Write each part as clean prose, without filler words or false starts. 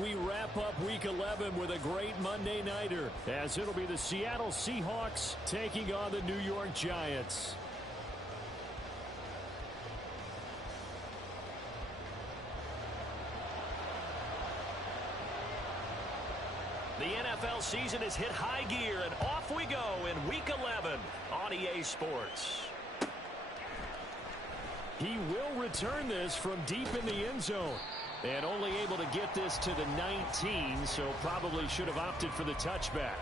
we wrap up Week 11 with a great Monday Nighter, as it'll be the Seattle Seahawks taking on the New York Giants. The NFL season has hit high gear, and off we go in Week 11 on EA Sports. He will return this from deep in the end zone. And only able to get this to the 19, so probably should have opted for the touchback.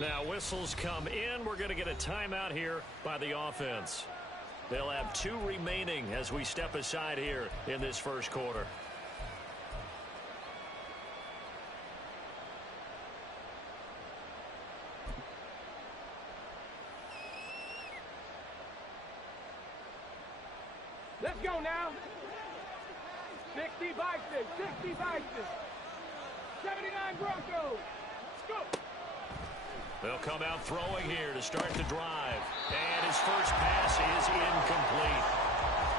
Now whistles come in. We're going to get a timeout here by the offense. They'll have 2 remaining as we step aside here in this first quarter. Let's go now. 60 Vikings, 60 Vikings. 79 Broncos. Let's go. They'll come out throwing here to start the drive. And his first pass is incomplete.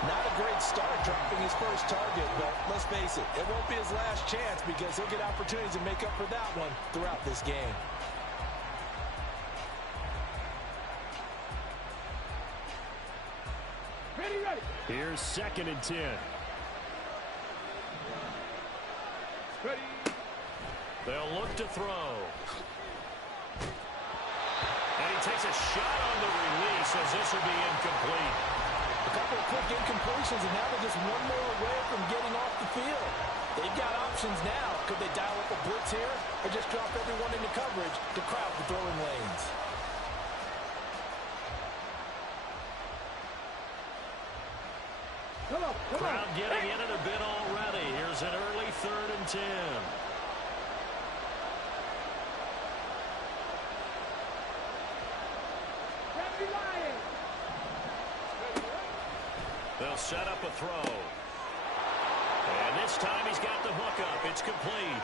Not a great start dropping his first target, but let's face it, it won't be his last chance because he'll get opportunities to make up for that one throughout this game. Ready, ready. Here's 2nd and 10. Ready. They'll look to throw. And he takes a shot on the release as this will be incomplete. A couple of quick incompletions, and now they're just one more away from getting off the field. They've got options now. Could they dial up a blitz here or just drop everyone into coverage to crowd the throwing lanes? Come on, come Crowd on. getting in it a bit already. Here's an early 3rd and 10. They'll set up a throw. And this time he's got the hook up. It's complete.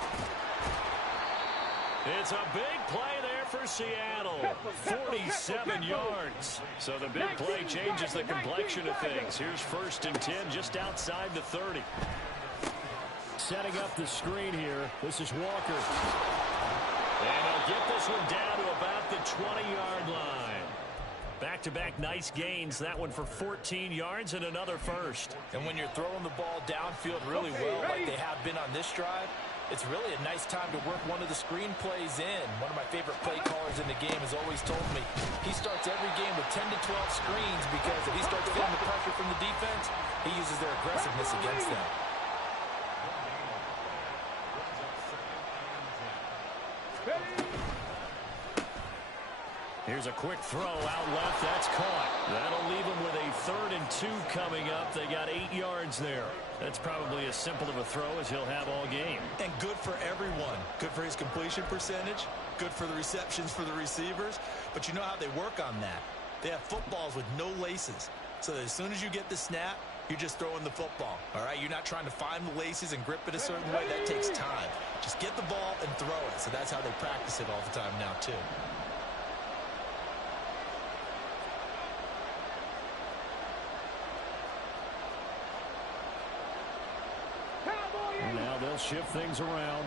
It's a big play there for Seattle. 47 yards. So the big play changes the complexion of things. Here's 1st and 10 just outside the 30. Setting up the screen here. This is Walker. And he'll get this one down to about the 20-yard line. Back-to-back nice gains. That one for 14 yards and another first. And when you're throwing the ball downfield really well like they have been on this drive, it's really a nice time to work one of the screen plays in. One of my favorite play callers in the game has always told me he starts every game with 10 to 12 screens because if he starts feeling the pressure from the defense, he uses their aggressiveness against them. Here's a quick throw out left. That's caught. That'll leave them with a 3rd and 2 coming up. They got 8 yards there. That's probably as simple of a throw as he'll have all game. And good for everyone. Good for his completion percentage. Good for the receptions for the receivers. But you know how they work on that. They have footballs with no laces. So that as soon as you get the snap, you're just throwing the football. All right? You're not trying to find the laces and grip it a certain way. That takes time. Just get the ball and throw it. So that's how they practice it all the time now, too. Now they'll shift things around.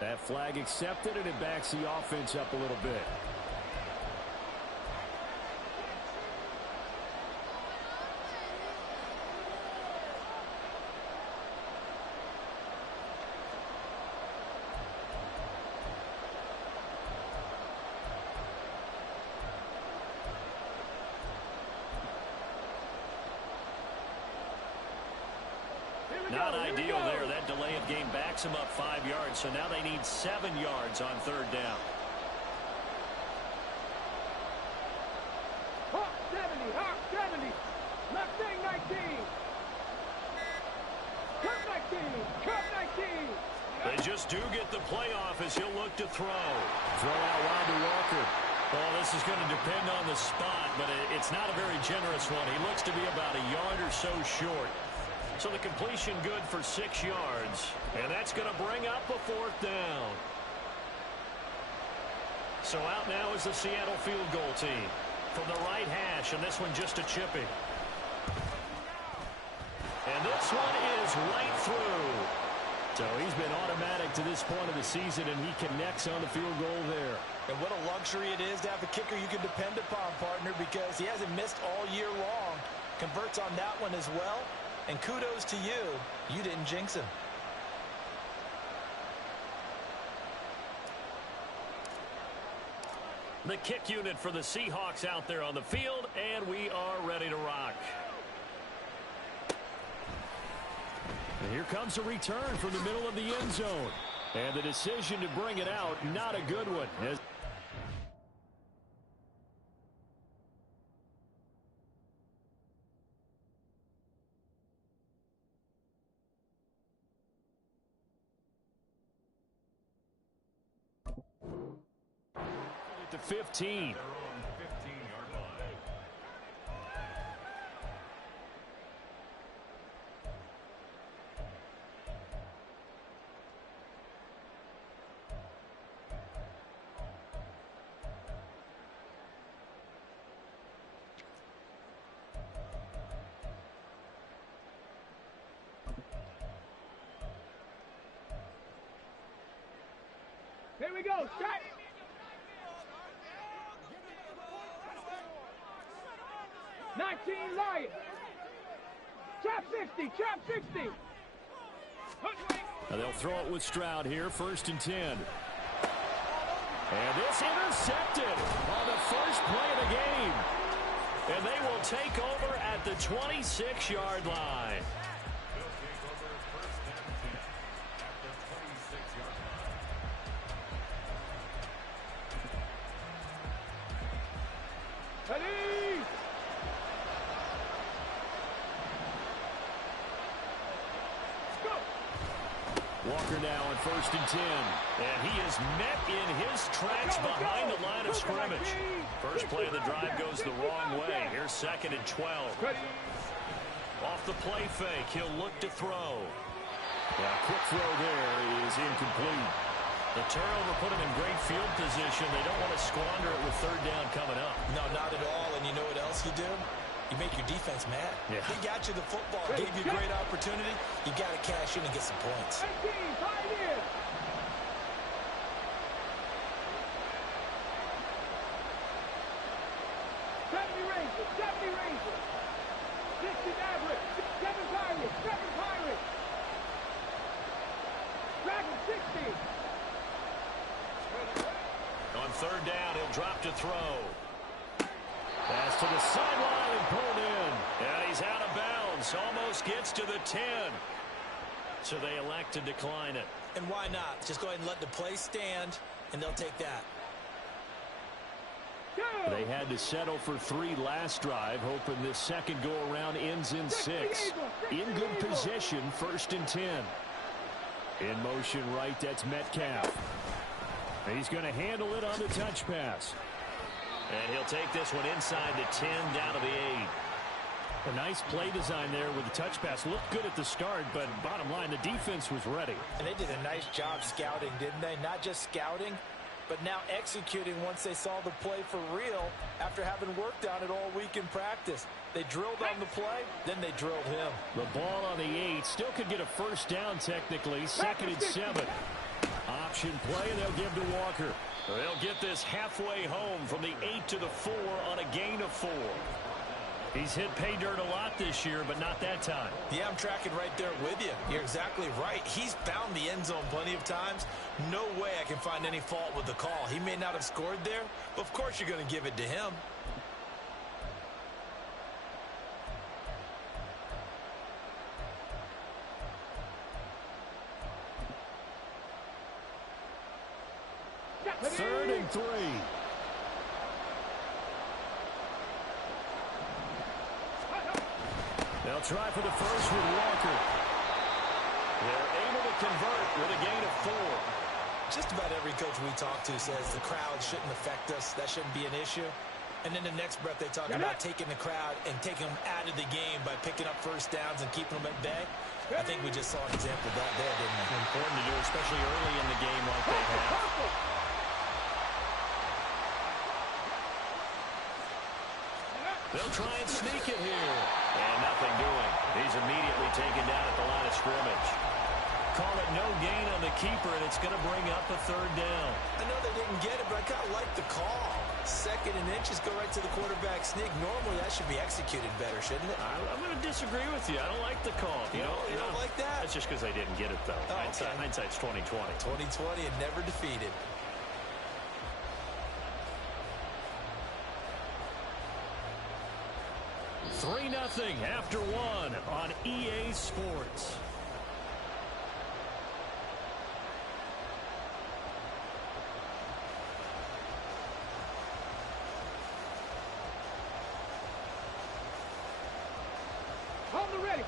That flag accepted, and it backs the offense up a little bit. Not ideal there. That delay of game backs them up 5 yards, so now they need 7 yards on 3rd down. Hawk 70, Hawk 70. Mustang 19. Cup 19, Cup 19. They just do get the playoff as he'll look to throw. Throw out wide to Walker. Well, this is going to depend on the spot, but it's not a very generous one. He looks to be about a yard or so short. So the completion good for 6 yards. And that's going to bring up a 4th down. So out now is the Seattle field goal team. From the right hash, and this one just a chipping. And this one is right through. So he's been automatic to this point of the season, and he connects on the field goal there. And what a luxury it is to have a kicker you can depend upon, partner, because he hasn't missed all year long. Converts on that one as well. And kudos to you. You didn't jinx him. The kick unit for the Seahawks out there on the field, and we are ready to rock. And here comes a return from the middle of the end zone. And the decision to bring it out, not a good one. To 15. Here we go. Strike. Lions. Trap 60. Trap 60. Now they'll throw it with Stroud here. 1st and 10. And this intercepted on the first play of the game. And they will take over at the 26-yard line. Walker now on 1st and 10. And he is met in his tracks behind the line of scrimmage. First play of the drive goes the wrong way. Here's 2nd and 12. Off the play fake, he'll look to throw. Quick throw there is incomplete. The turnover put him in great field position. They don't want to squander it with 3rd down coming up. No, not at all. And you know what else you do? You make your defense mad. Yeah. They got you the football, gave you a great opportunity. You got to cash in and get some points. 18, pioneer. Rangers, 70 Rangers. 60 Mavericks, 7 Pirates, 7 Pirates. Dragon 60. On 3rd down, he'll drop to throw. Pass to the sideline and pulled in. Yeah, he's out of bounds. Almost gets to the 10. So they elect to decline it. And why not? Just go ahead and let the play stand, and they'll take that. They had to settle for 3 last drive, hoping this second go-around ends in 6. In good position, 1st and 10. In motion right, that's Metcalf. He's going to handle it on the touch pass. And he'll take this one inside the 10, down to the 8. A nice play design there with the touch pass. Looked good at the start, but bottom line, the defense was ready. And they did a nice job scouting, didn't they? Not just scouting, but now executing once they saw the play for real after having worked on it all week in practice. They drilled on the play, then they drilled him. The ball on the 8. Still could get a 1st down technically. 2nd and 7. Option play, and they'll give to Walker. They'll get this halfway home from the 8 to the 4 on a gain of 4. He's hit pay dirt a lot this year, but not that time. Yeah, I'm tracking right there with you. You're exactly right. He's found the end zone plenty of times. No way I can find any fault with the call. He may not have scored there, but of course you're going to give it to him. Third and 3. They'll try for the first with Walker. They're able to convert with a gain of 4. Just about every coach we talk to says the crowd shouldn't affect us. That shouldn't be an issue. And then the next breath they talk about taking the crowd and taking them out of the game by picking up first downs and keeping them at bay. I think we just saw an example of that there, didn't we? Important to do, especially early in the game like they have. They'll try and sneak it here. And nothing doing. He's immediately taken down at the line of scrimmage. Call it no gain on the keeper, and it's going to bring up a 3rd down. I know they didn't get it, but I kind of like the call. 2nd and inches, go right to the quarterback sneak. Normally, that should be executed better, shouldn't it? I'm going to disagree with you. I don't like the call. You don't like that? That's just because they didn't get it, though. Oh, Hindsight's 20/20. 20/20 and never defeated. Three 3-0 after 1 on EA Sports.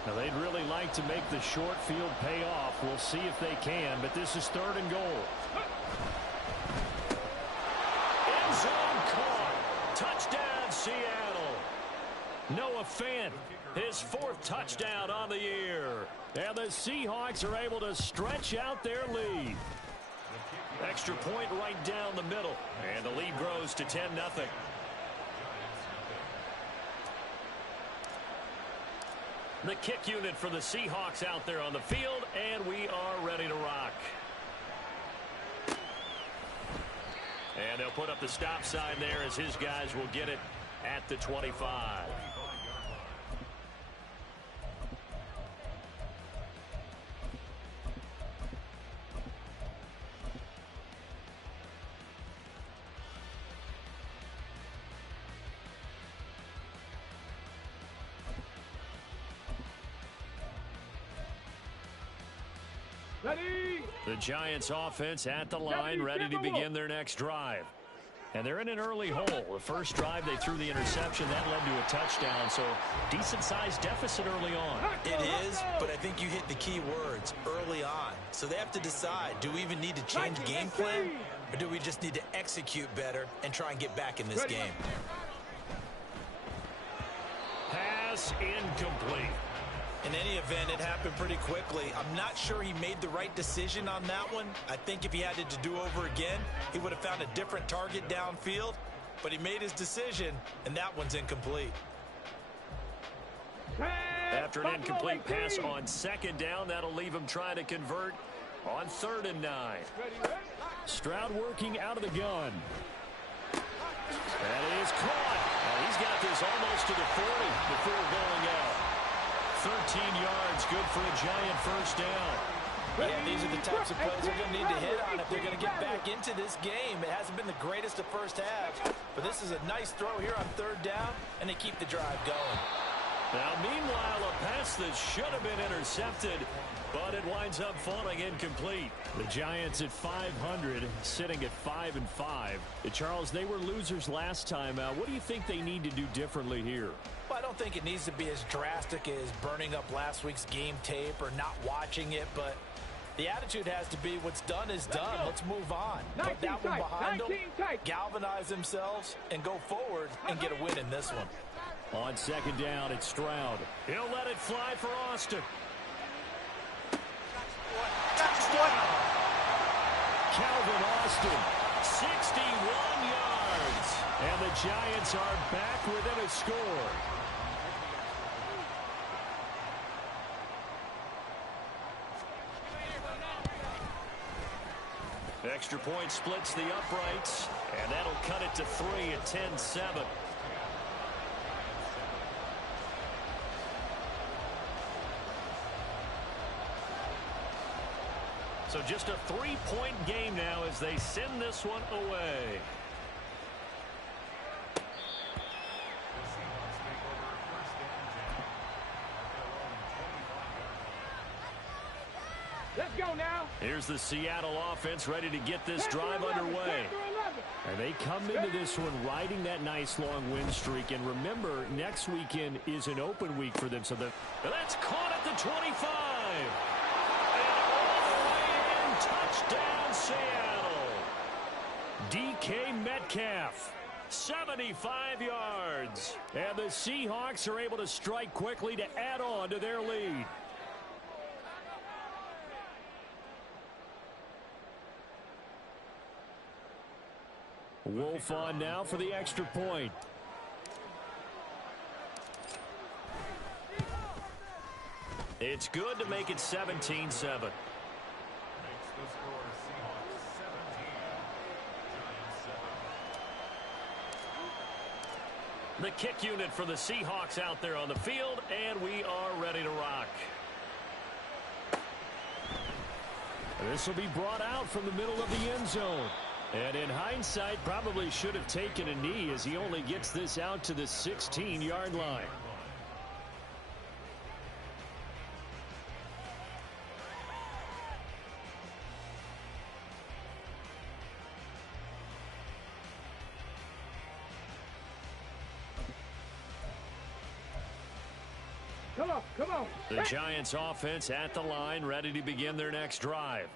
Now, they'd really like to make the short field pay off. We'll see if they can, but this is 3rd and goal. End zone caught. Touchdown, Seattle. Noah Fant, his 4th touchdown on the year. And the Seahawks are able to stretch out their lead. Extra point right down the middle. And the lead grows to 10-0. The kick unit for the Seahawks out there on the field, and we are ready to rock. And they'll put up the stop sign there as his guys will get it at the 25. The Giants offense at the line, ready to begin their next drive. And they're in an early hole. The first drive, they threw the interception. That led to a touchdown, so decent-sized deficit early on. It is, but I think you hit the key words, early on. So they have to decide, do we even need to change game plan, or do we just need to execute better and try and get back in this game? Pass incomplete. In any event, it happened pretty quickly. I'm not sure he made the right decision on that one. I think if he had it to do over again, he would have found a different target downfield. But he made his decision, and that one's incomplete. After an incomplete pass on 2nd down, that'll leave him trying to convert on 3rd and 9. Stroud working out of the gun. That is caught. Now he's got this almost to the 40 before going out. 13 yards, good for a Giant first down. Yeah, these are the types of plays they're going to need to hit on if they're going to get back into this game. It hasn't been the greatest of first halves, but this is a nice throw here on 3rd down, and they keep the drive going. Now, meanwhile, a pass that should have been intercepted, but it winds up falling incomplete. The Giants at 500, sitting at 5-5. Charles, they were losers last time out. What do you think they need to do differently here? Well, I don't think it needs to be as drastic as burning up last week's game tape or not watching it, but the attitude has to be what's done is done. Let's move on. Put that one behind them, galvanize themselves, and go forward and get a win in this one. On 2nd down, it's Stroud. He'll let it fly for Austin. Calvin Austin. 61 yards. And the Giants are back within a score. Extra point splits the uprights, and that'll cut it to 3 at 10-7. So just a 3-point game now as they send this one away. Let's go now. Here's the Seattle offense ready to get this drive underway. And they come into this one riding that nice long win streak. And remember, next weekend is an open week for them. So that's caught at the 25. And off Touchdown, Seattle. DK Metcalf, 75 yards. And the Seahawks are able to strike quickly to add on to their lead. Wolf on now for the extra point. It's good to make it 17-7. The kick unit for the Seahawks out there on the field, and we are ready to rock. This will be brought out from the middle of the end zone. And in hindsight, probably should have taken a knee as he only gets this out to the 16-yard line. Come on. The Giants offense at the line, ready to begin their next drive.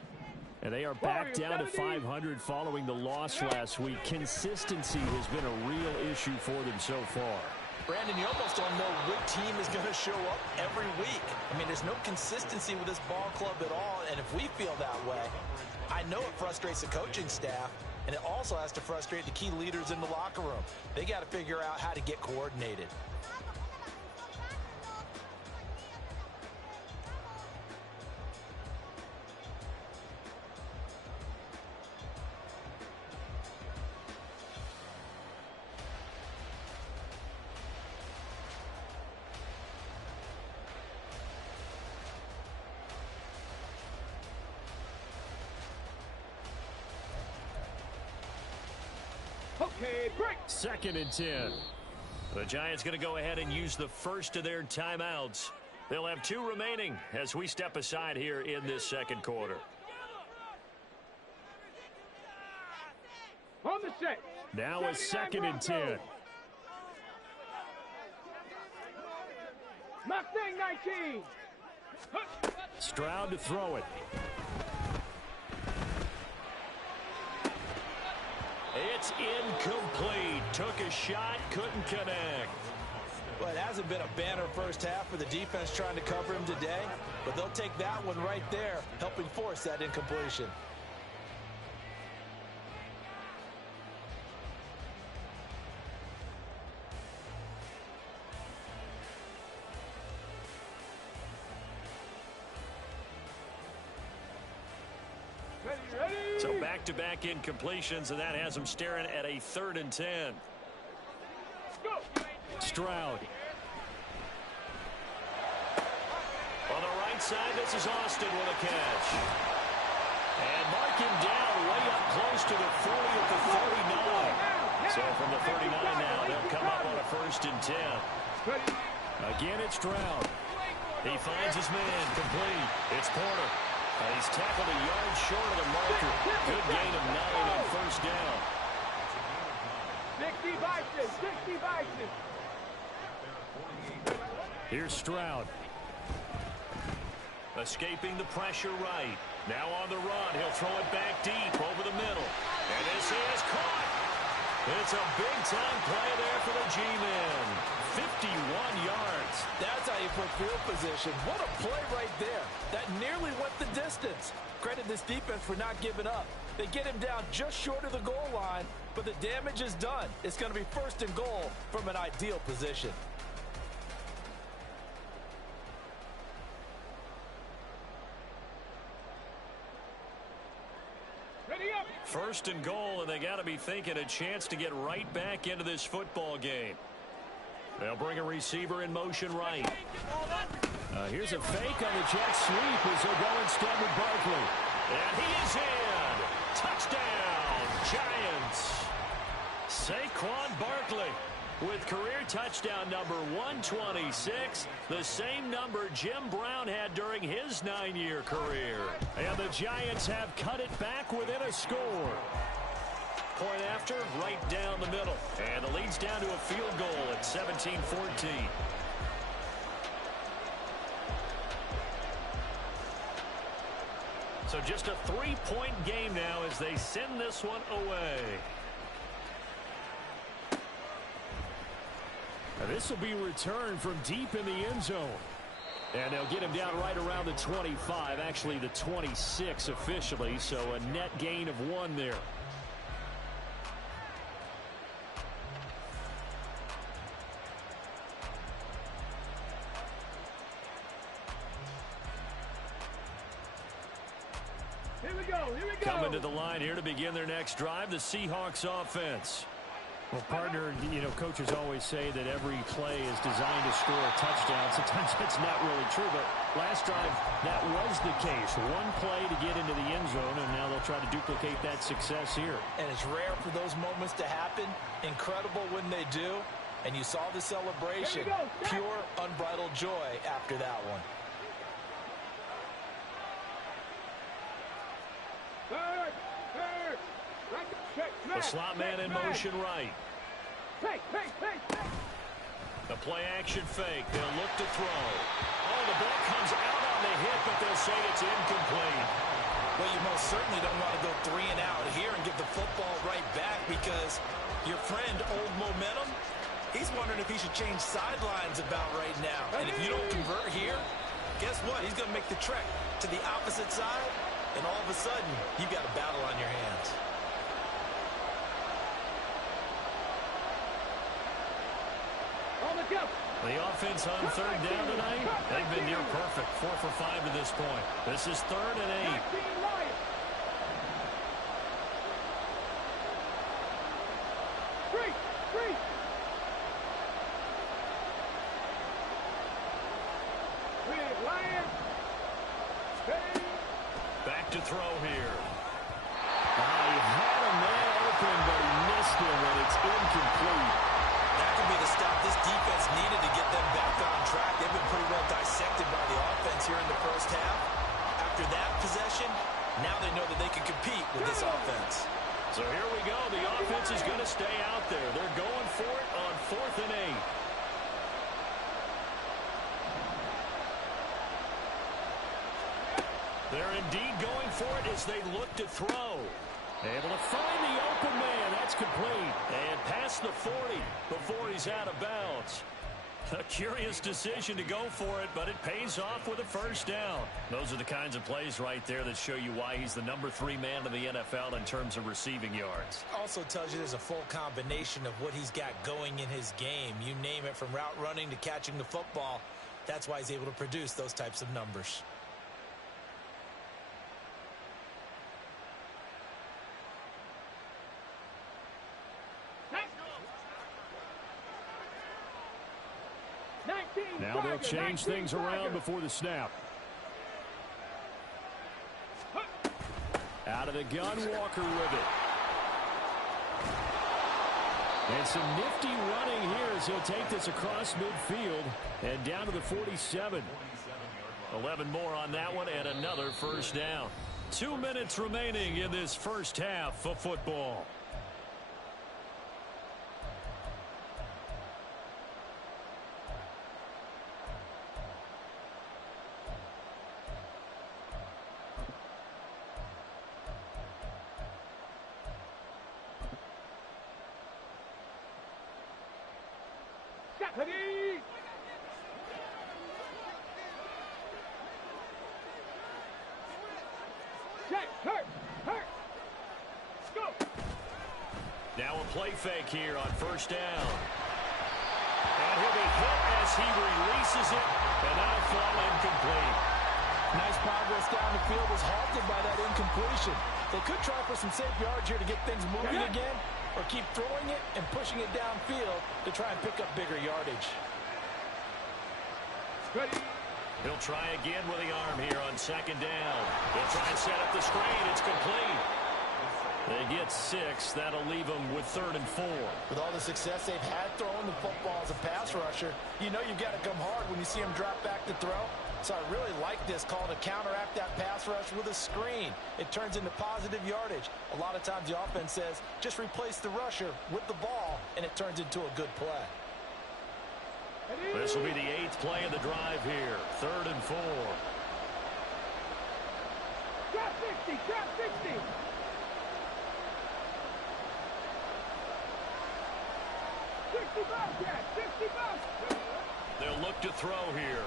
And they are back down to 500 following the loss last week. Consistency has been a real issue for them so far. Brandon, you almost don't know what team is going to show up every week. I mean, there's no consistency with this ball club at all, and if we feel that way, I know it frustrates the coaching staff, and it also has to frustrate the key leaders in the locker room. They got to figure out how to get coordinated. Okay, break. 2nd and 10. The Giants going to go ahead and use the first of their timeouts. They'll have 2 remaining as we step aside here in this second quarter. On the set. Now a 2nd and 10. Mustang 19. Stroud to throw it. It's incomplete. Took a shot, couldn't connect. Well, it hasn't been a banner first half for the defense trying to cover him today, but they'll take that one right there, helping force that incompletion. So back-to-back incompletions, and that has them staring at a 3rd and 10. Stroud. On the right side, this is Austin with a catch. And mark him down way up close to the 40 at the 39. So from the 39 now, they'll come up on a 1st and 10. Again, it's Stroud. He finds his man, complete. It's Porter. And he's tackled a yard short of the marker. Good gain of 9 on 1st down. 60 Bison, 60 Bison. Here's Stroud. Escaping the pressure right. Now on the run. He'll throw it back deep over the middle. And this is caught. It's a big-time play there for the G-men. 51 yards. That's how you put field position. What a play right there. That nearly went the distance. Credit this defense for not giving up. They get him down just short of the goal line, but the damage is done. It's going to be 1st and goal from an ideal position. Ready up. 1st and goal, and they got to be thinking a chance to get right back into this football game. They'll bring a receiver in motion right. Here's a fake on the jet sweep as they'll go instead with Barkley. And he is in. Touchdown, Giants. Saquon Barkley with career touchdown number 126, the same number Jim Brown had during his 9-year career. And the Giants have cut it back within a score. Point after, right down the middle. And the lead's down to a field goal at 17-14. So just a 3-point game now as they send this one away. This will be returned from deep in the end zone. And they'll get him down right around the 25, actually the 26 officially, so a net gain of 1 there. Here we go. Coming to the line here to begin their next drive, the Seahawks offense. Well, partner, you know, coaches always say that every play is designed to score a touchdown. Sometimes that's not really true, but last drive, that was the case. One play to get into the end zone, and now they'll try to duplicate that success here. And it's rare for those moments to happen. Incredible when they do. And you saw the celebration. Pure, unbridled joy after that one. The slot man in motion right. The play action fake. They'll look to throw. Oh, the ball comes out on the hit, but they'll say it's incomplete. Well, you most certainly don't want to go 3 and out here and give the football right back because your friend, Old Momentum, he's wondering if he should change sidelines about right now. And if you don't convert here, guess what? He's going to make the trek to the opposite side, and all of a sudden, you've got a battle on your hands. The offense on 3rd down tonight, they've been near perfect. 4 for 5 to this point. This is 3rd and 8. Back to throw here. He had a man open, but he missed him, and it's incomplete. That could be the stop this defense needed to get them back on track. They've been pretty well dissected by the offense here in the first half. After that possession, now they know that they can compete with this offense. So here we go. The offense is going to stay out there. They're going for it on 4th and 8. They're indeed going for it as they look to throw. Able to find the open man. That's complete. And past the 40 before he's out of bounds. A curious decision to go for it, but it pays off with a first down. Those are the kinds of plays right there that show you why he's the number 3 man in the NFL in terms of receiving yards. Also tells you there's a full combination of what he's got going in his game. You name it, from route running to catching the football. That's why he's able to produce those types of numbers. Now they'll change things around before the snap. Out of the gun, Walker with it. And some nifty running here as he'll take this across midfield and down to the 47. 11 more on that one and another first down. 2 minutes remaining in this first half of football. Now a play fake here on first down. And he'll be hit as he releases it, and that'll fall incomplete. Nice progress down the field was halted by that incompletion. They could try for some safe yards here to get things moving again, or keep throwing it and pushing it downfield to try and pick up bigger yardage. He'll try again with the arm here on 2nd down. He'll try and set up the screen. It's complete. They get 6. That'll leave them with 3rd and 4. With all the success they've had throwing the football as a pass rusher, you know you've got to come hard when you see them drop back to throw. So I really like this call to counteract that pass rush with a screen. It turns into positive yardage. A lot of times the offense says, just replace the rusher with the ball, and it turns into a good play. This will be the 8th play of the drive here. 3rd and 4. 60, trap 60. 60 Bobcat, 60 Bobcat. They'll look to throw here.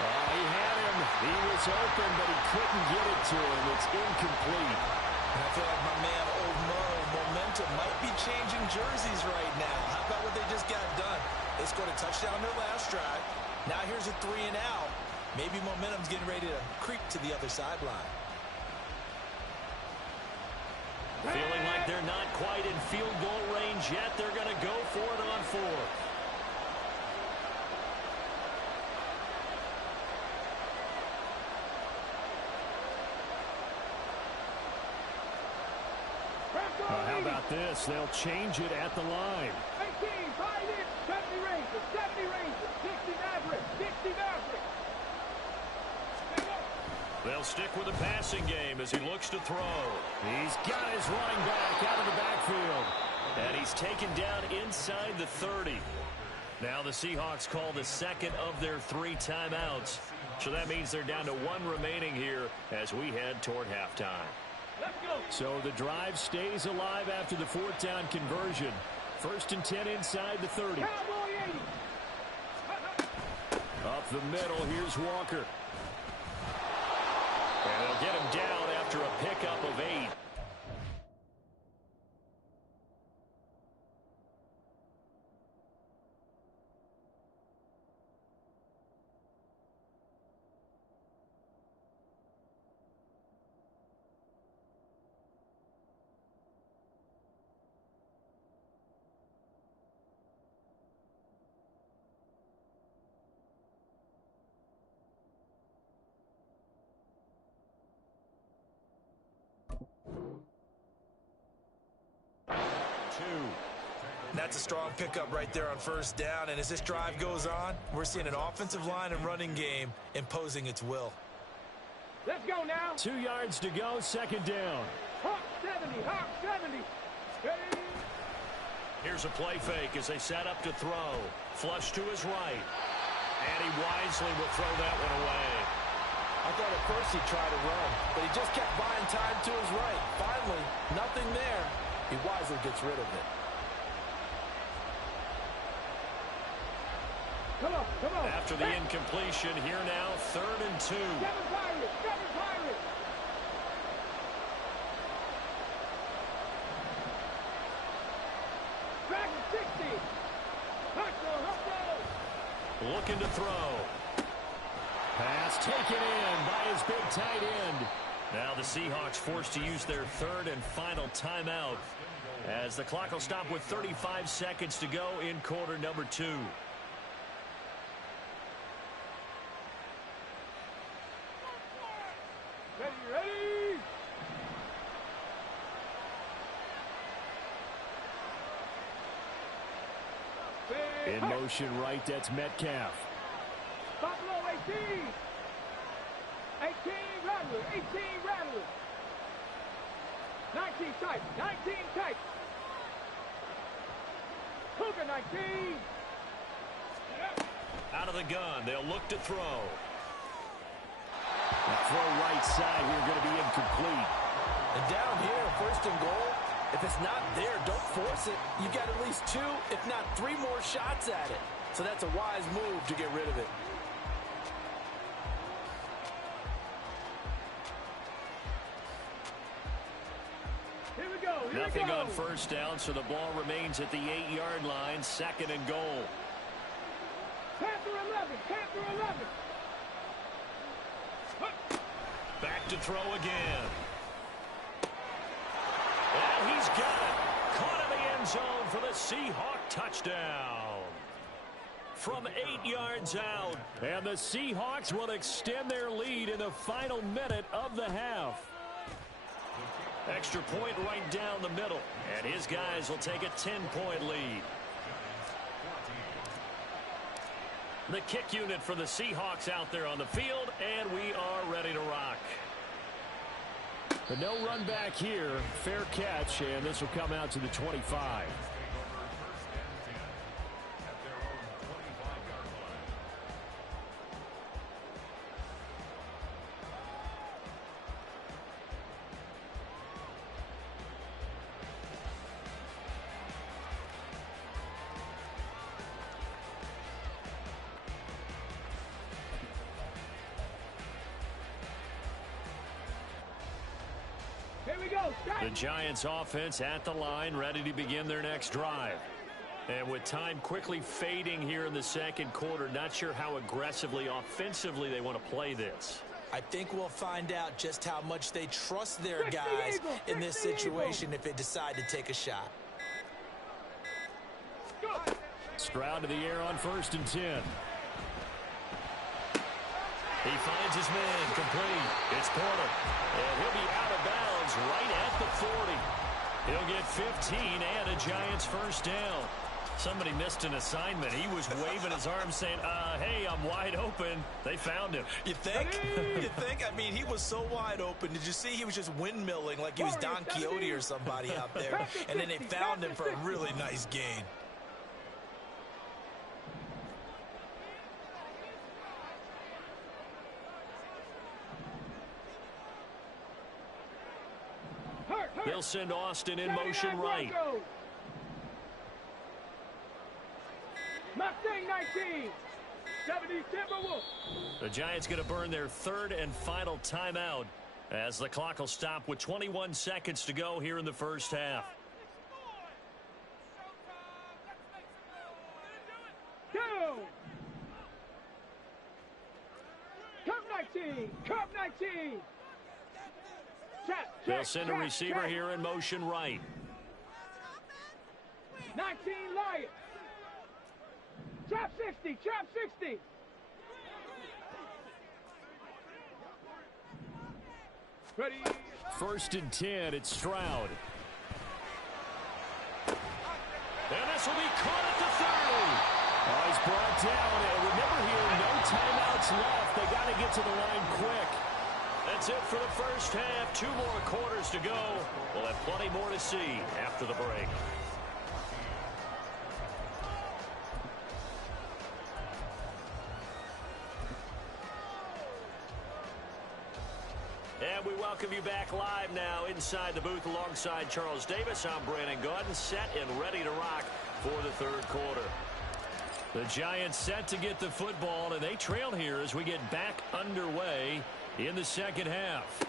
He had him. He was open, but he couldn't get it to him. It's incomplete. And I feel like my man, Old Murrow, momentum might be changing jerseys right now. How about what they just got done? They scored a touchdown their last drive. Now here's a 3 and out. Maybe momentum's getting ready to creep to the other sideline. Feeling like they're not quite in field goal range yet. They're going to go for it on 4th. How about this? They'll change it at the line. 18, 5 in, 70 Rangers, 70 Rangers, 60 Mavericks, 60 Mavericks. They'll stick with the passing game as he looks to throw. He's got his running back out of the backfield. And he's taken down inside the 30. Now the Seahawks call the second of their 3 timeouts. So that means they're down to 1 remaining here as we head toward halftime. Let's go. So the drive stays alive after the 4th down conversion. 1st and 10 inside the 30. Cowboy 80. Up the middle, here's Walker. And they'll get him down after a pickup of 8. That's a strong pickup right there on 1st down. And as this drive goes on, we're seeing an offensive line and running game imposing its will. Let's go now. 2 yards to go, 2nd down. Hawk 70, Hawk 70. Ready? Here's a play fake as they set up to throw. Flush to his right. And he wisely will throw that one away. I thought at first he'd try to run, but he just kept buying time to his right. Finally, nothing there. He wisely gets rid of it. Come on, come on. After the incompletion, here now, 3rd and 2. 7 Pirates, 7 Pirates. Dragon 60. Hustle. Looking to throw. Pass taken in by his big tight end. Now the Seahawks forced to use their 3rd and final timeout as the clock will stop with 35 seconds to go in quarter number 2. Ready? In motion right, that's Metcalf. Buffalo 18. 18 Rattler, 18 Rattler. 19 tight, 19 tight. Cougar 19. Out of the gun, they'll look to throw. The throw right side here going to be incomplete. And down here, 1st and goal, if it's not there, don't force it. You've got at least 2, if not 3 more shots at it. So that's a wise move to get rid of it. Here we go. Here Nothing we go. on 1st down, so the ball remains at the 8-yard line, 2nd and goal. Panther 11, Panther 11. Back to throw again. And he's got it. Caught in the end zone for the Seahawk touchdown. From 8 yards out. And the Seahawks will extend their lead in the final minute of the half. Extra point right down the middle. And his guys will take a 10-point lead. The kick unit for the Seahawks out there on the field, and we are ready to rock. But no run back here. Fair catch, and this will come out to the 25. Here we go. The Giants offense at the line, ready to begin their next drive. And with time quickly fading here in the second quarter, not sure how aggressively, offensively they want to play this. I think we'll find out just how much they trust their guys in this situation if they decide to take a shot. Stroud to the air on 1st and 10. He finds his man complete. It's Porter. And he'll be out of bounds right at the 40. He'll get 15 and a Giants first down. Somebody missed an assignment. He was waving his arms saying, hey, I'm wide open. They found him. You think? You think? I mean, he was so wide open. Did you see he was just windmilling like he was Don Quixote or somebody out there? And then they found him for a really nice gain. They'll send Austin in motion right. Mustang 19. 70 Timberwolves. The Giants going to burn their 3rd and final timeout as the clock will stop with 21 seconds to go here in the first half. Go. Cup 19. Cup 19. They'll send a receiver here in motion right. 19 Lions. Trap 60. Trap 60. Ready. 1st and 10. It's Stroud. And this will be caught at the 30. Oh, he's brought down. And remember here, no timeouts left. They got to get to the line quick. That's it for the first half. 2 more quarters to go. We'll have plenty more to see after the break. And we welcome you back live now inside the booth alongside Charles Davis. I'm Brandon Gaudin, set and ready to rock for the 3rd quarter. The Giants set to get the football, and they trail here as we get back underway in the second half.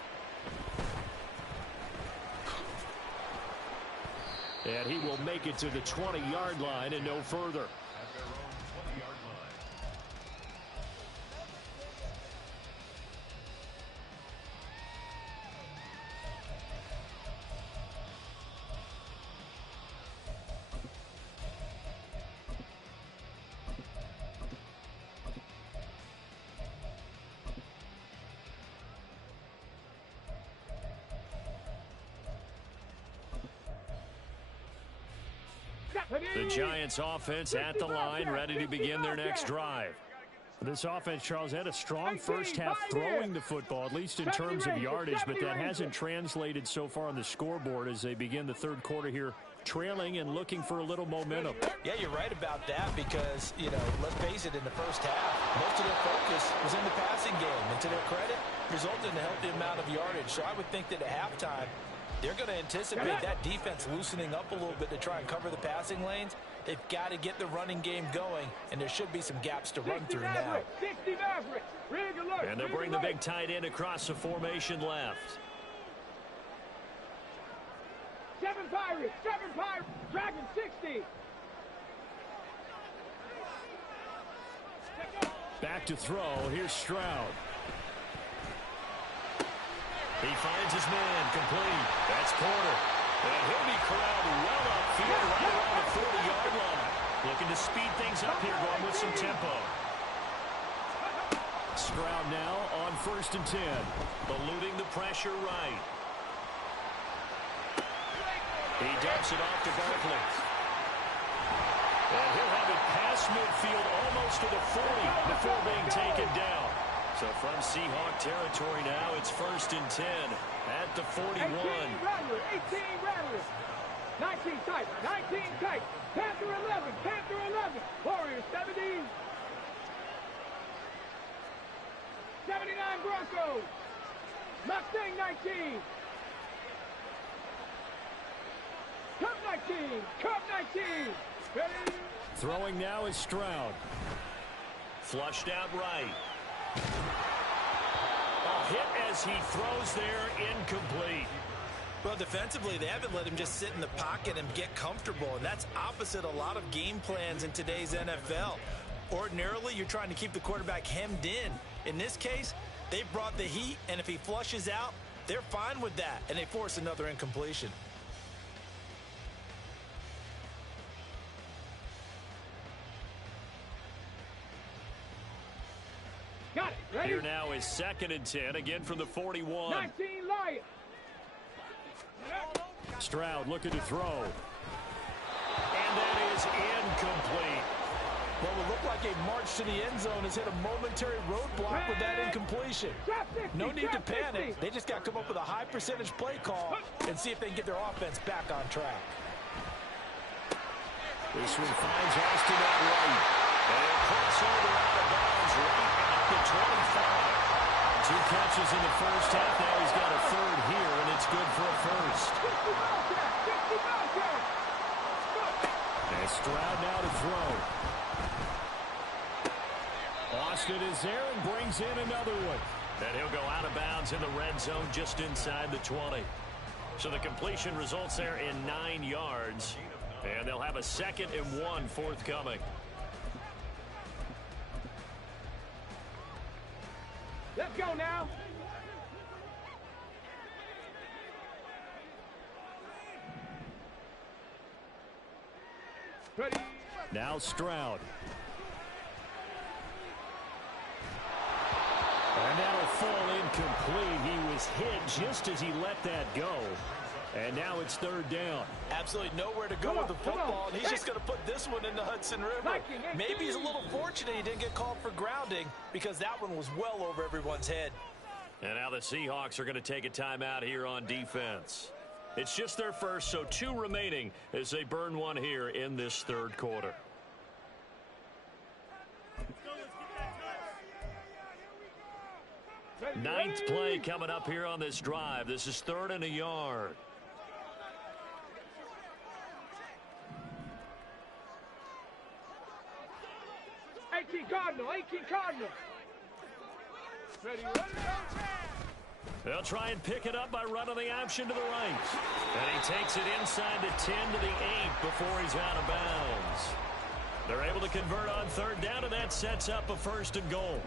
And he will make it to the 20-yard line and no further. The Giants offense at the line, ready to begin their next drive. This offense, Charles, had a strong first half throwing the football, at least in terms of yardage, but that hasn't translated so far on the scoreboard as they begin the 3rd quarter here, trailing and looking for a little momentum. Yeah, you're right about that because, you know, let's face it, in the first half, most of their focus was in the passing game. And to their credit, resulted in a healthy amount of yardage. So I would think that at halftime, they're going to anticipate that defense loosening up a little bit to try and cover the passing lanes. They've got to get the running game going, and there should be some gaps to run through now. And they'll bring the big tight end across the formation left. 7 Pirates, Dragon 60. Back to throw. Here's Stroud. He finds his man complete. That's Porter. And he'll be corralled well upfield right around the 40-yard line. Looking to speed things up here, going with some tempo. Stroud now on 1st and 10. Eluding the pressure right. He dumps it off to Barkley. And he'll have it past midfield almost to the 40 before being taken down. So from Seahawk territory now, it's 1st and 10 at the 41. 18 Rattlers. 19 tight, 19 tight. Panther 11, Panther 11. Warriors 70. 79 Broncos. Mustang 19. Cup 19, Cup 19. Ready? Throwing now is Stroud. Flushed out right. A hit as he throws there, incomplete. Well, defensively, they haven't let him just sit in the pocket and get comfortable, and that's opposite a lot of game plans in today's NFL. Ordinarily, you're trying to keep the quarterback hemmed in. In this case, they brought the heat, and if he flushes out, they're fine with that, and they force another incompletion. Got it. Ready? Here now is 2nd and 10, again from the 41. 19 Lions. Stroud looking to throw. And that is incomplete. Well, it looked like a march to the end zone has hit a momentary roadblock with that incompletion. No need to panic. They just got to come up with a high percentage play call and see if they can get their offense back on track. This one finds Austin at right. And he'll cross over out of bounds right at the 25. 2 catches in the first half. Now he's got a third here, and it's good for a first. And Stroud now to throw. Austin is there and brings in another one. And he'll go out of bounds in the red zone just inside the 20. So the completion results there in 9 yards. And they'll have a 2nd and 1 forthcoming. Let's go now. Ready. Now Stroud. And that'll fall incomplete. He was hit just as he let that go. And now it's 3rd down. Absolutely nowhere to go with the football, and he's just going to put this one in the Hudson River. Maybe he's a little fortunate he didn't get called for grounding because that one was well over everyone's head. And now the Seahawks are going to take a timeout here on defense. It's just their first, so 2 remaining as they burn one here in this 3rd quarter. Ninth play coming up here on this drive. This is 3rd and a yard. Cardinal. Ready. They'll try and pick it up by running the option to the right. And he takes it inside the 10 to the 8 before he's out of bounds. They're able to convert on 3rd down, and that sets up a 1st and goal.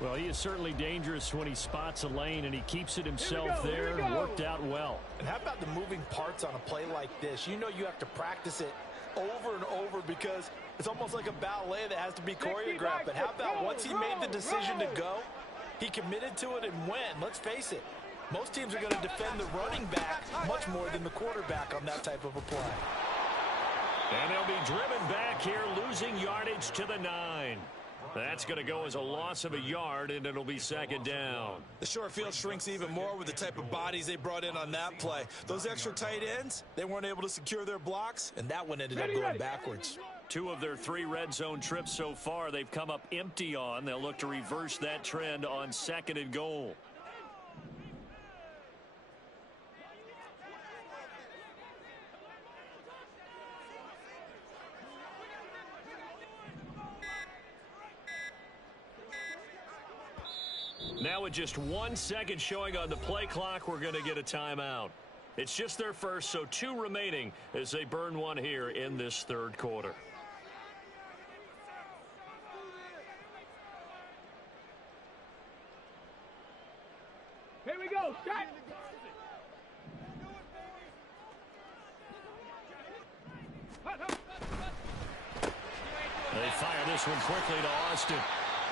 Well, he is certainly dangerous when he spots a lane, and he keeps it himself there. Worked out well. And how about the moving parts on a play like this? You know you have to practice it over and over because it's almost like a ballet that has to be choreographed. But how about once he made the decision to go, he committed to it and went. Let's face it, most teams are going to defend the running back much more than the quarterback on that type of a play. And they'll be driven back here, losing yardage to the 9. That's going to go as a loss of a yard, and it'll be 2nd down. The short field shrinks even more with the type of bodies they brought in on that play. Those extra tight ends, they weren't able to secure their blocks, and that one ended up going backwards. 2 of their 3 red zone trips so far, they've come up empty on. They'll look to reverse that trend on 2nd and goal. Now with just 1 second showing on the play clock, we're going to get a timeout. It's just their first, so 2 remaining as they burn one here in this 3rd quarter. Here we go. Shot. They fire this one quickly to Austin.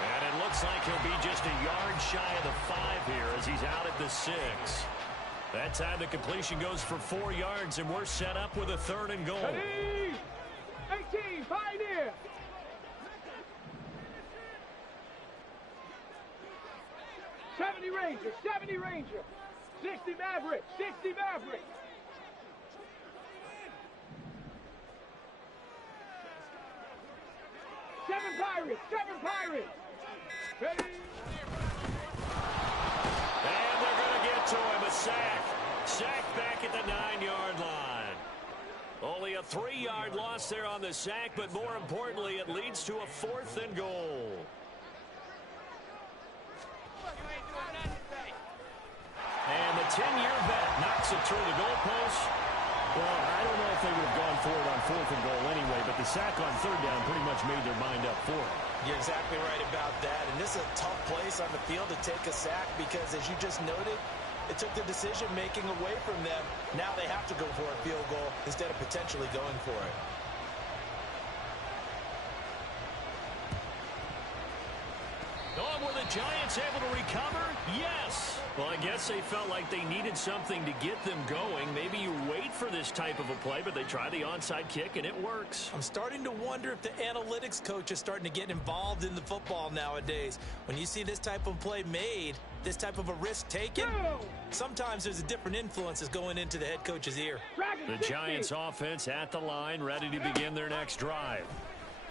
And it looks like he'll be just a yard shy of the 5 here as he's out at the 6. That time the completion goes for 4 yards, and we're set up with a 3rd and goal. 18, Pioneer. '70 Ranger. 60 Maverick. 60 Maverick. Seven Pirates. Ready. And they're going to get to him. A sack. Sack back at the 9-yard line. Only a 3-yard loss there on the sack, but more importantly, it leads to a 4th and goal. And the 10-year vet knocks it through the goalpost. Well, I don't know if they would have gone for it on 4th and goal anyway, but the sack on 3rd down pretty much made their mind up for it. You're exactly right about that. And this is a tough place on the field to take a sack because, as you just noted, it took the decision-making away from them. Now they have to go for a field goal instead of potentially going for it. Oh, were the Giants able to recover? Yes. Well, I guess they felt like they needed something to get them going. Maybe you wait for this type of a play, but they try the onside kick, and it works. I'm starting to wonder if the analytics coach is starting to get involved in the football nowadays. When you see this type of play made, this type of a risk taken, sometimes there's a different influences going into the head coach's ear. The Giants offense at the line, ready to begin their next drive.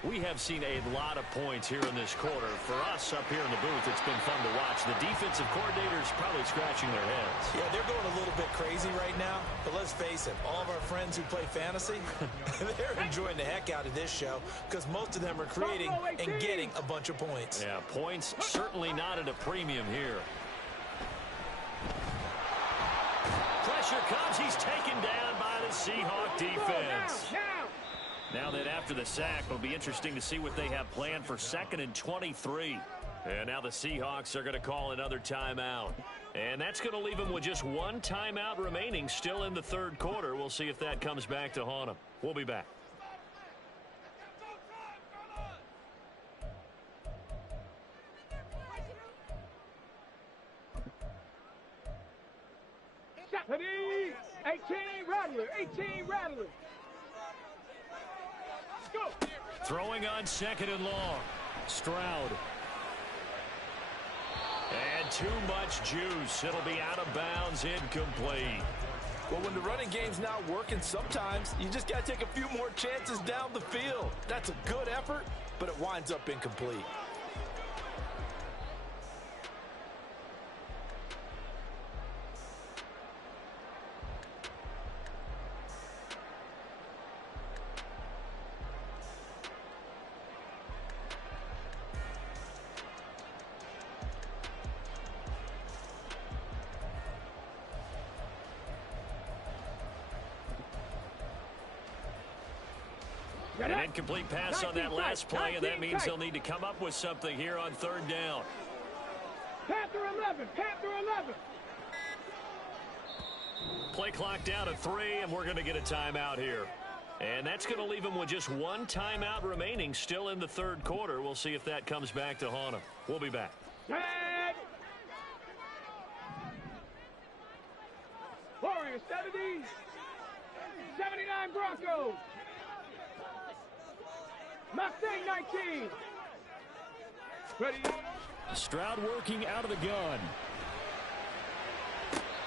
We have seen a lot of points here in this quarter. For us up here in the booth, it's been fun to watch. The defensive coordinators probably scratching their heads. Yeah, they're going a little bit crazy right now. But let's face it, all of our friends who play fantasy, they're enjoying the heck out of this show because most of them are creating and getting a bunch of points. Yeah, points certainly not at a premium here. Pressure comes. He's taken down by the Seahawk defense. Now that after the sack, it'll be interesting to see what they have planned for 2nd and 23. And now the Seahawks are going to call another timeout. And that's going to leave them with just one timeout remaining still in the 3rd quarter. We'll see if that comes back to haunt them. We'll be back. Stephanie! 18 Rattler! 18 Rattler! Go. Throwing on 2nd and long. Stroud. And too much juice. It'll be out of bounds, incomplete. Well, when the running game's not working, sometimes you just got to take a few more chances down the field. That's a good effort, but it winds up incomplete. An incomplete pass on that last play, and that means they'll need to come up with something here on 3rd down. Panther 11, Panther 11. Play clock down to 3, and we're going to get a timeout here. And that's going to leave them with just one timeout remaining still in the 3rd quarter. We'll see if that comes back to haunt them. We'll be back. Dead. Warriors 70, 79 Broncos. Mustang 19. Ready. Stroud working out of the gun.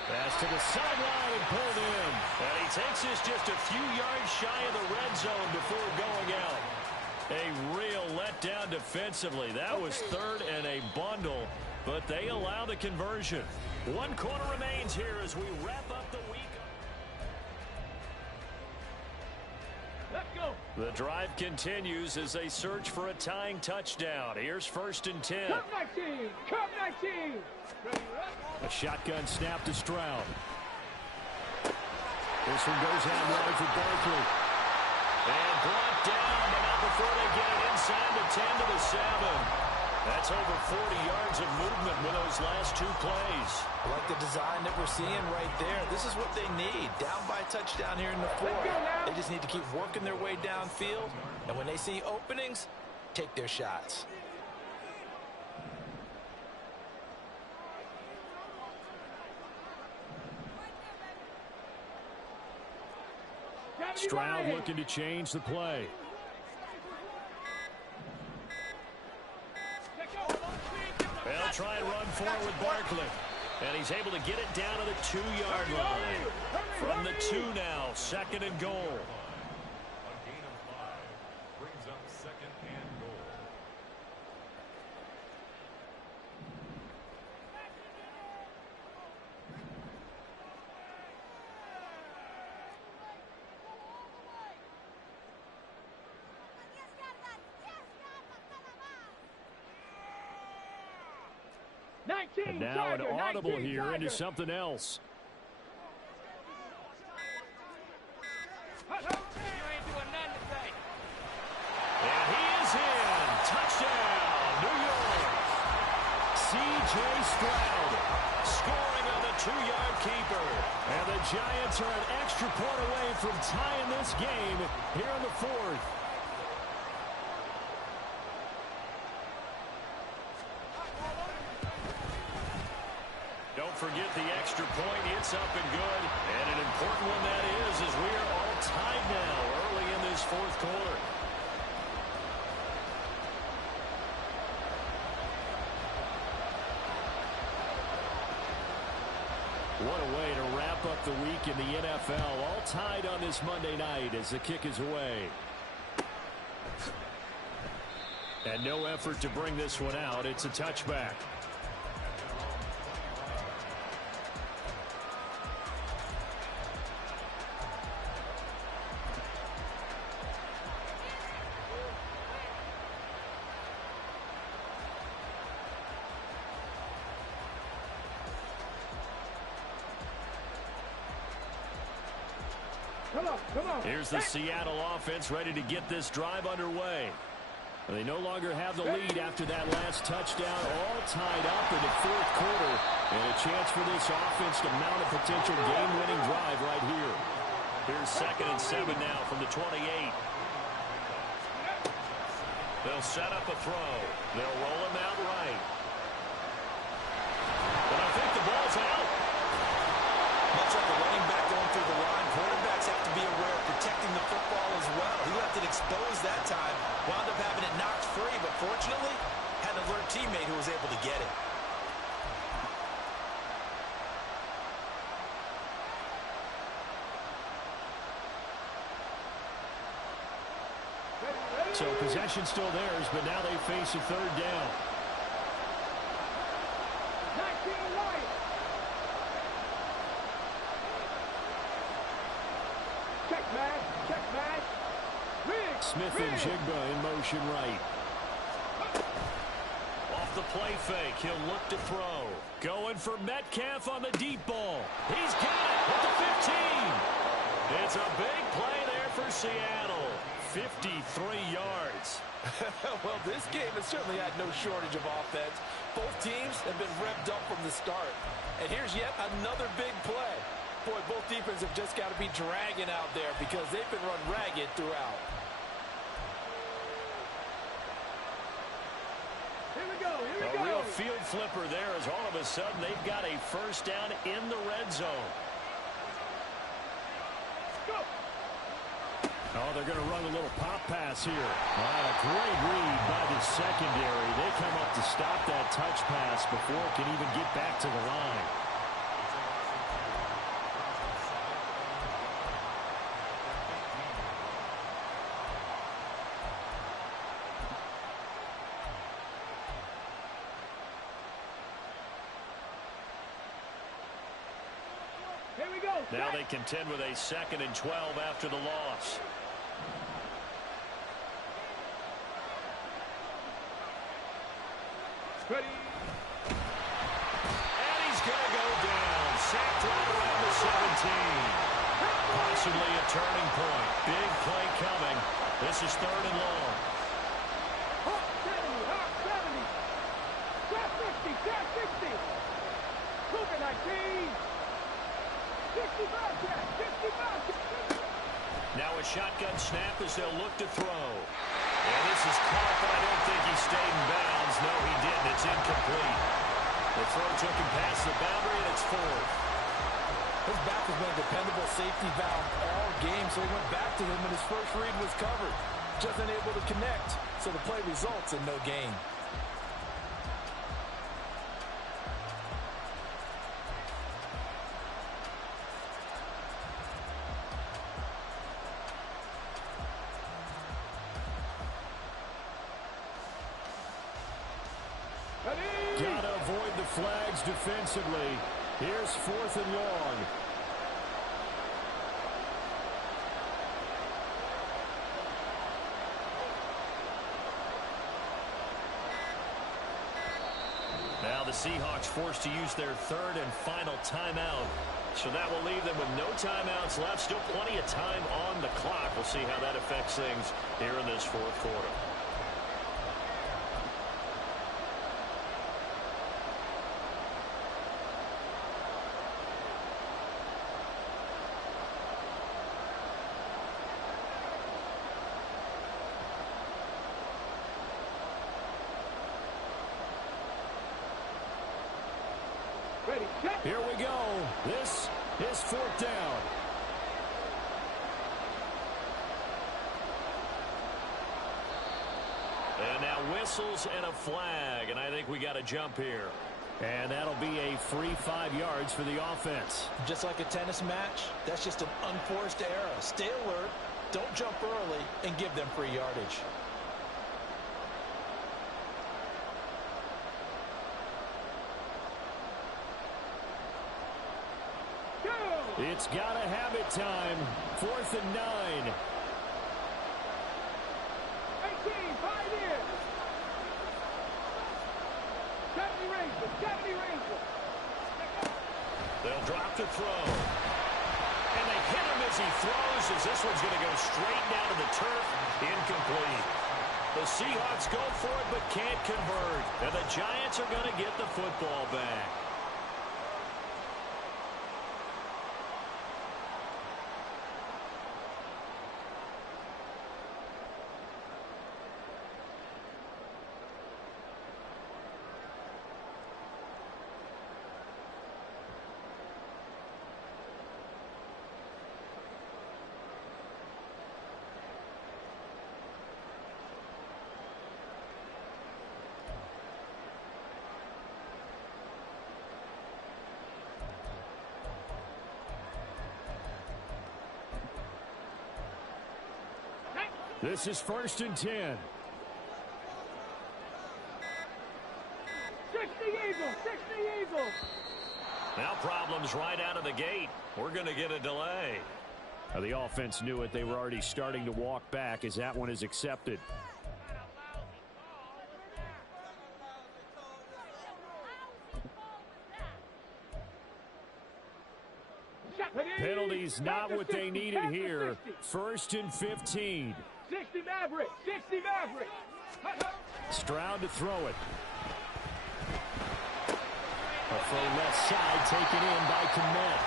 Pass to the sideline and pulled in. And he takes this just a few yards shy of the red zone before going out. A real letdown defensively. That was 3rd and a bundle, but they allow the conversion. 1 quarter remains here as we wrap up the week. Let's go. The drive continues as they search for a tying touchdown. Here's 1st and 10. Cup 19. Cup 19. Ready, A shotgun snap to Stroud. This one goes out wide for Barkley. And brought down, but not before they get it inside the 10 to the 7. That's over 40 yards of movement with those last 2 plays. I like the design that we're seeing right there. This is what they need. Down by a touchdown here in the 4th. They just need to keep working their way downfield. And when they see openings, take their shots. Stroud looking to change the play. They'll try and run forward with Barkley. And he's able to get it down to the 2-yard line. From the 2 now, 2nd and goal. A gain of 5 brings up 2nd and goal. And now an audible here into something else. C.J. Stroud scoring on the 2-yard keeper. And the Giants are an extra point away from tying this game here in the fourth. Don't forget the extra point. It's up and good. And an important one that is, as we are all tied now early in this fourth quarter. What a way to wrap up the week in the NFL. All tied on this Monday night as the kick is away. And no effort to bring this one out. It's a touchback. Come on. Here's the Seattle offense ready to get this drive underway. They no longer have the lead after that last touchdown, all tied up in the fourth quarter. And a chance for this offense to mount a potential game-winning drive right here. Here's 2nd and 7 now from the 28. They'll set up a throw. They'll roll him out right. But I think the ball's out. Much like a running back going through the line, quarterbacks have to be aware of protecting the football as well. He left it exposed that time, wound up having it knocked free, but fortunately, had an alert teammate who was able to get it. So possession still theirs, but now they face a third down. 19 right. Check back. Smith and Jigba in motion right. Off the play fake, he'll look to throw. Going for Metcalf on the deep ball. He's got it at the 15. It's a big play there for Seattle. 53 yards. Well, this game has certainly had no shortage of offense. Both teams have been revved up from the start. And here's yet another big play. Boy, both defenses have just got to be dragging out there because they've been run ragged throughout. Here we go. A real field flipper there as all of a sudden they've got a first down in the red zone. Go. Oh, they're going to run a little pop pass here. A great read by the secondary. They come up to stop that touch pass before it can even get back to the line. Here we go. Now they contend with a 2nd and 12 after the loss. Ready. And he's going to go down. Sacked right around the 17. Possibly a turning point. Big play coming. This is 3rd and long. Hawk 70. Trap 50. Trap 60. Cougar 19. 65 trap. 65. Now a shotgun snap as they'll look to throw. And this is caught, but I don't think he stayed in bounds. No, he didn't. It's incomplete. The throw took him past the boundary, and it's 4th. His back has been a dependable safety valve all game, so he went back to him, and his first read was covered. Just unable to connect, so the play results in no gain. Gotta avoid the flags defensively. Here's 4th and long. Now the Seahawks forced to use their 3rd and final timeout. So that will leave them with no timeouts left. Still plenty of time on the clock. We'll see how that affects things here in this 4th quarter. Here we go. This is fourth down. And now whistles and a flag, and I think we got a jump here. And that'll be a free 5 yards for the offense. Just like a tennis match, that's just an unforced error. Stay alert, don't jump early, and give them free yardage. It's got to have it time. 4th and 9. 18, 5 years. 70 Rangers, 70 Rangers. They'll drop to throw. And they hit him as he throws, as this one's going to go straight down to the turf. Incomplete. The Seahawks go for it but can't convert. And the Giants are going to get the football back. This is 1st and 10. 60 Eagles, 60 Eagles. Now problems right out of the gate. We're going to get a delay. Now the offense knew it. They were already starting to walk back as that one is accepted. Penalties not what they needed here. 1st and 15. 60 Maverick, 60 Maverick. Stroud to throw it. A throw left side taken in by Kmet.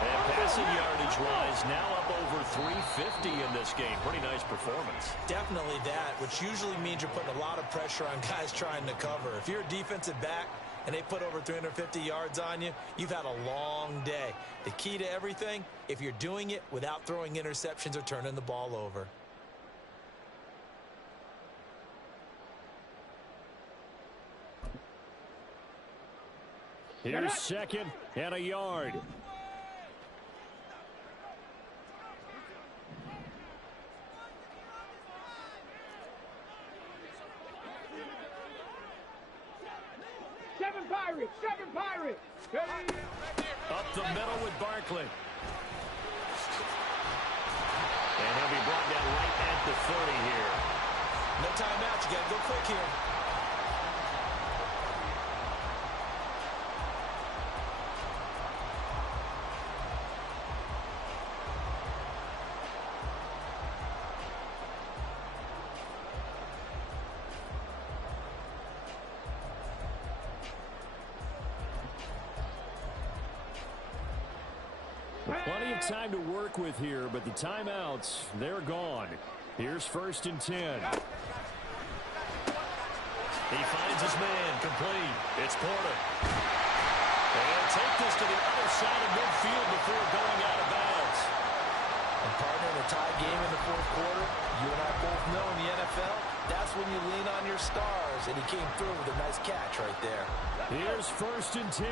And passing yardage rise now up over 350 in this game. Pretty nice performance. Definitely that, which usually means you're putting a lot of pressure on guys trying to cover. If you're a defensive back and they put over 350 yards on you, you've had a long day. The key to everything, if you're doing it without throwing interceptions or turning the ball over. Here's 2nd and a yard. Seven Pirates. Up the middle with Barkley. And he'll be brought down right at the 30 here. No timeout. You got to go quick here. Plenty of time to work with here, but the timeouts, they're gone. Here's 1st and 10. He finds his man, complete. It's Porter. They'll take this to the other side of midfield before going out of bounds. And partner, in a tie game in the 4th quarter, you and I both know in the NFL, that's when you lean on your stars, and he came through with a nice catch right there. Here's 1st and 10.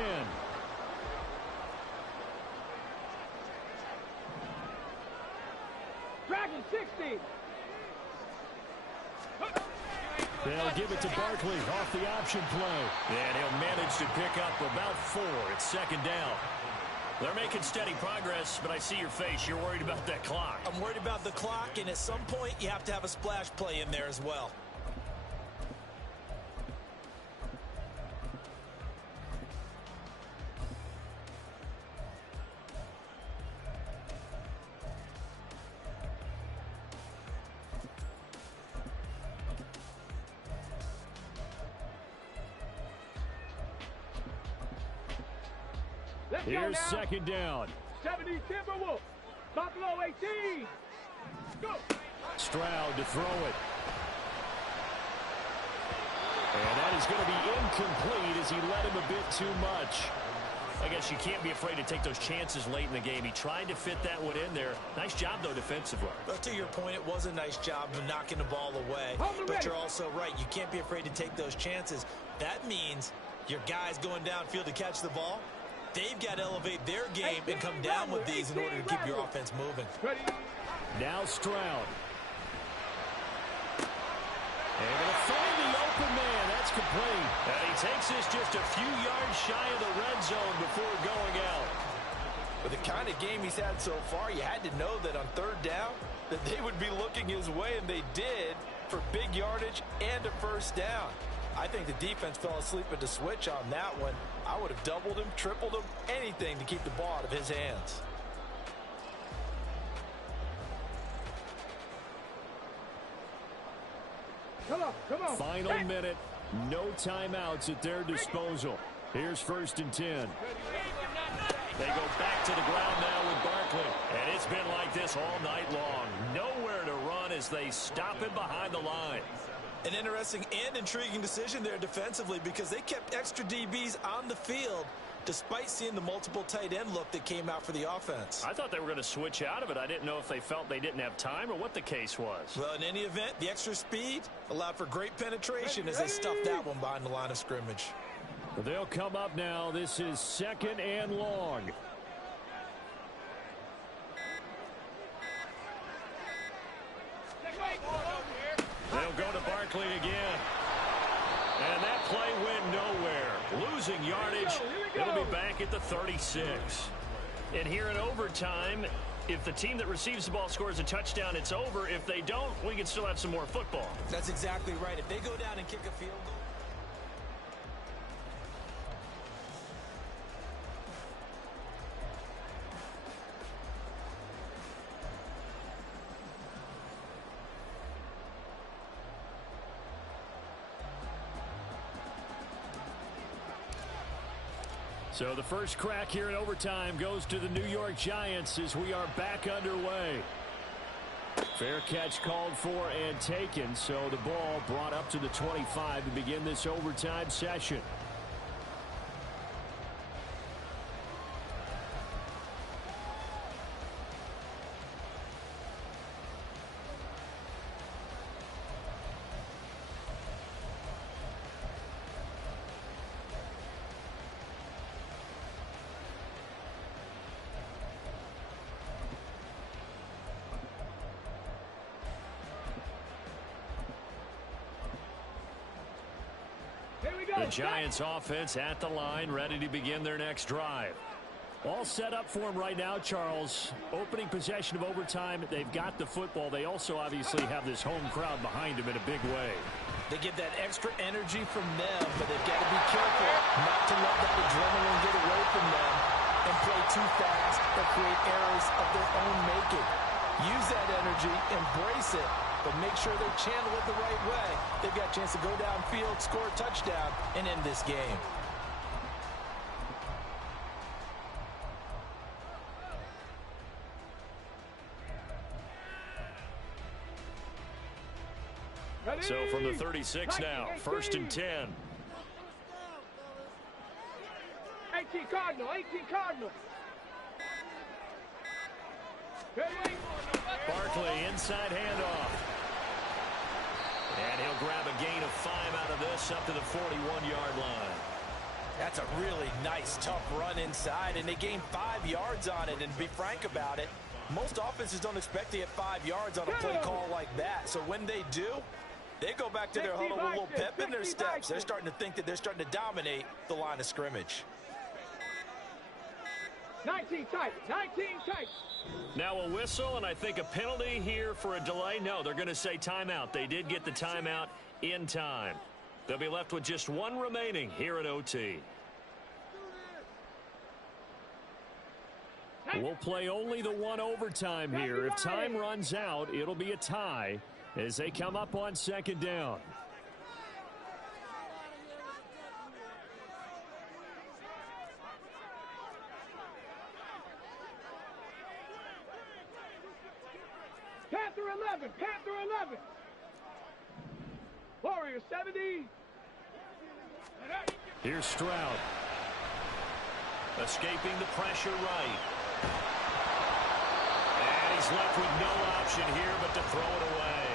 Dragon 60. They'll give it to Barkley off the option play. And he'll manage to pick up about 4. It's 2nd down. They're making steady progress, but I see your face. You're worried about that clock. I'm worried about the clock, and at some point, you have to have a splash play in there as well. Here's 2nd down. 70 Timberwolves. Buffalo 18. Go. Stroud to throw it. And that is going to be incomplete as he led him a bit too much. I guess you can't be afraid to take those chances late in the game. He tried to fit that one in there. Nice job, though, defensively. Well, to your point, it was a nice job of knocking the ball away. But you're also right. You can't be afraid to take those chances. That means your guys going downfield to catch the ball, they've got to elevate their game and come down with these in order to keep your offense moving. Now Stroud. Able to find the open man. That's complete. And he takes this just a few yards shy of the red zone before going out. With the kind of game he's had so far, you had to know that on third down that they would be looking his way, and they did, for big yardage and a first down. I think the defense fell asleep at the switch on that one. I would have doubled him, tripled him, anything to keep the ball out of his hands. Come on. Final minute. No timeouts at their disposal. Here's 1st and 10. They go back to the ground now with Barkley. And it's been like this all night long. Nowhere to run as they stop him behind the line. An interesting and intriguing decision there defensively because they kept extra DBs on the field despite seeing the multiple tight end look that came out for the offense. I thought they were going to switch out of it. I didn't know if they felt they didn't have time or what the case was. Well, in any event, the extra speed allowed for great penetration as they stuffed that one behind the line of scrimmage. They'll come up now. This is 2nd and long. They'll go to Barkley again. And that play went nowhere. Losing yardage. It'll be back at the 36. And here in overtime, if the team that receives the ball scores a touchdown, it's over. If they don't, we can still have some more football. That's exactly right. If they go down and kick a field goal. So the first crack here in overtime goes to the New York Giants as we are back underway. Fair catch called for and taken, so the ball brought up to the 25 to begin this overtime session. The Giants offense at the line, ready to begin their next drive. All set up for them right now, Charles. Opening possession of overtime. They've got the football. They also obviously have this home crowd behind them in a big way. They get that extra energy from them, but they've got to be careful not to let that adrenaline get away from them and play too fast or create errors of their own making. Use that energy, embrace it, but make sure they channel it the right way. They've got a chance to go downfield, score a touchdown, and end this game. So from the 36 now, 1st and 10. 18 Cardinal. Barkley, inside handoff. And he'll grab a gain of 5 out of this up to the 41-yard line. That's a really nice, tough run inside, and they gained 5 yards on it. And to be frank about it, most offenses don't expect to get 5 yards on a play call like that. So when they do, they go back to their huddle with a little pep in their steps. They're starting to think that they're starting to dominate the line of scrimmage. 19 tight. Now a whistle, and I think a penalty here for a delay. No, they're going to say timeout. They did get the timeout in time. They'll be left with just 1 remaining here in OT. We'll play only the 1 overtime here. If time runs out, it'll be a tie as they come up on 2nd down. Panther 11. Warriors 70. Here's Stroud. Escaping the pressure right. And he's left with no option here but to throw it away.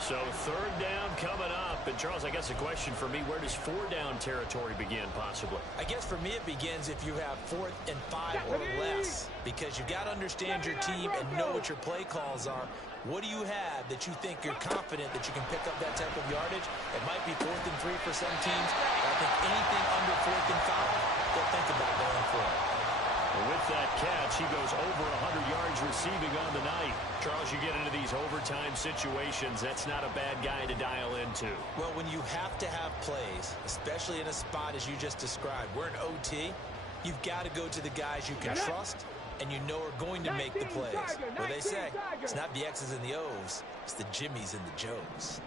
So third down coming up. And Charles, I guess the question for me, where does four down territory begin possibly? I guess for me it begins if you have 4th and 5 or less, because you got to understand your team and know what your play calls are. What do you have that you think you're confident that you can pick up that type of yardage? It might be 4th and 3 for some teams. But I think anything under 4th and 5, they'll think about going for it. And with that catch, he goes over 100 yards receiving on the night. Charles, you get into these overtime situations, that's not a bad guy to dial into. Well, when you have to have plays, especially in a spot as you just described, we're in OT, you've got to go to the guys you can trust and you know are going to make the plays. Where they say, it's not the X's and the O's, it's the Jimmies and the Joes.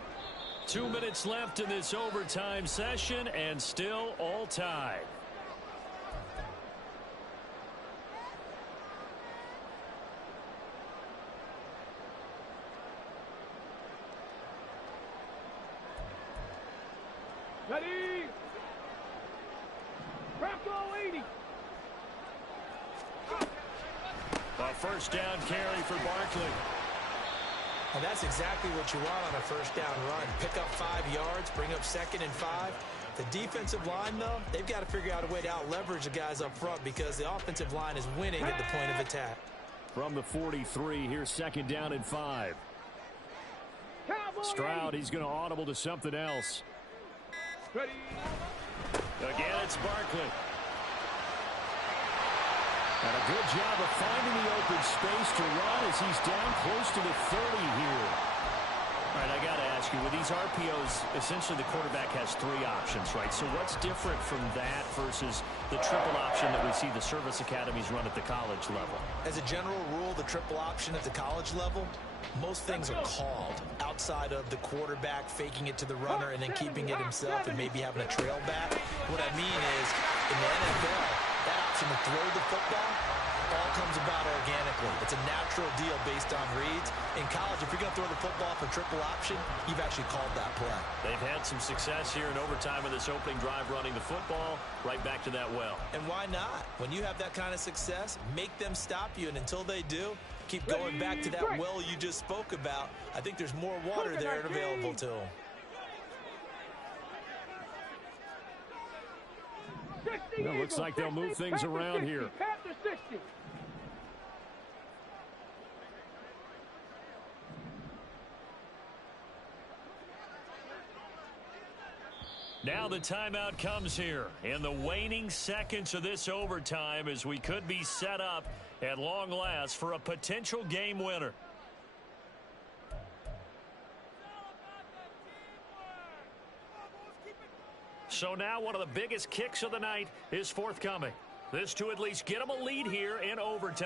2 minutes left in this overtime session and still all tied. Ready? Bravo 80. A first down carry for Barkley. And that's exactly what you want on a first down run. Pick up 5 yards, bring up 2nd and 5. The defensive line, though, they've got to figure out a way to out-leverage the guys up front because the offensive line is winning at the point of attack. From the 43, here's 2nd down and 5. Stroud, he's going to audible to something else. Ready? Again, it's Barkley. And a good job of finding the open space to run as he's down close to the 30 here. All right, I got to ask you, with these RPOs, essentially the quarterback has 3 options, right? So what's different from that versus the triple option that we see the service academies run at the college level? As a general rule, the triple option at the college level, most things are called outside of the quarterback faking it to the runner and then keeping it himself and maybe having a trail back. What I mean is, in the NFL, that option to throw the football all comes about organically. It's a natural deal based on reads. In college, if you're going to throw the football for triple option, you've actually called that play. They've had some success here in overtime in this opening drive running the football right back to that well. And why not? When you have that kind of success, make them stop you, and until they do, keep going back to that well you just spoke about. I think there's more water there and available to them. Well, looks like they'll move things around here. Now the timeout comes here in the waning seconds of this overtime as we could be set up at long last for a potential game winner. So now one of the biggest kicks of the night is forthcoming. This to at least get them a lead here in overtime.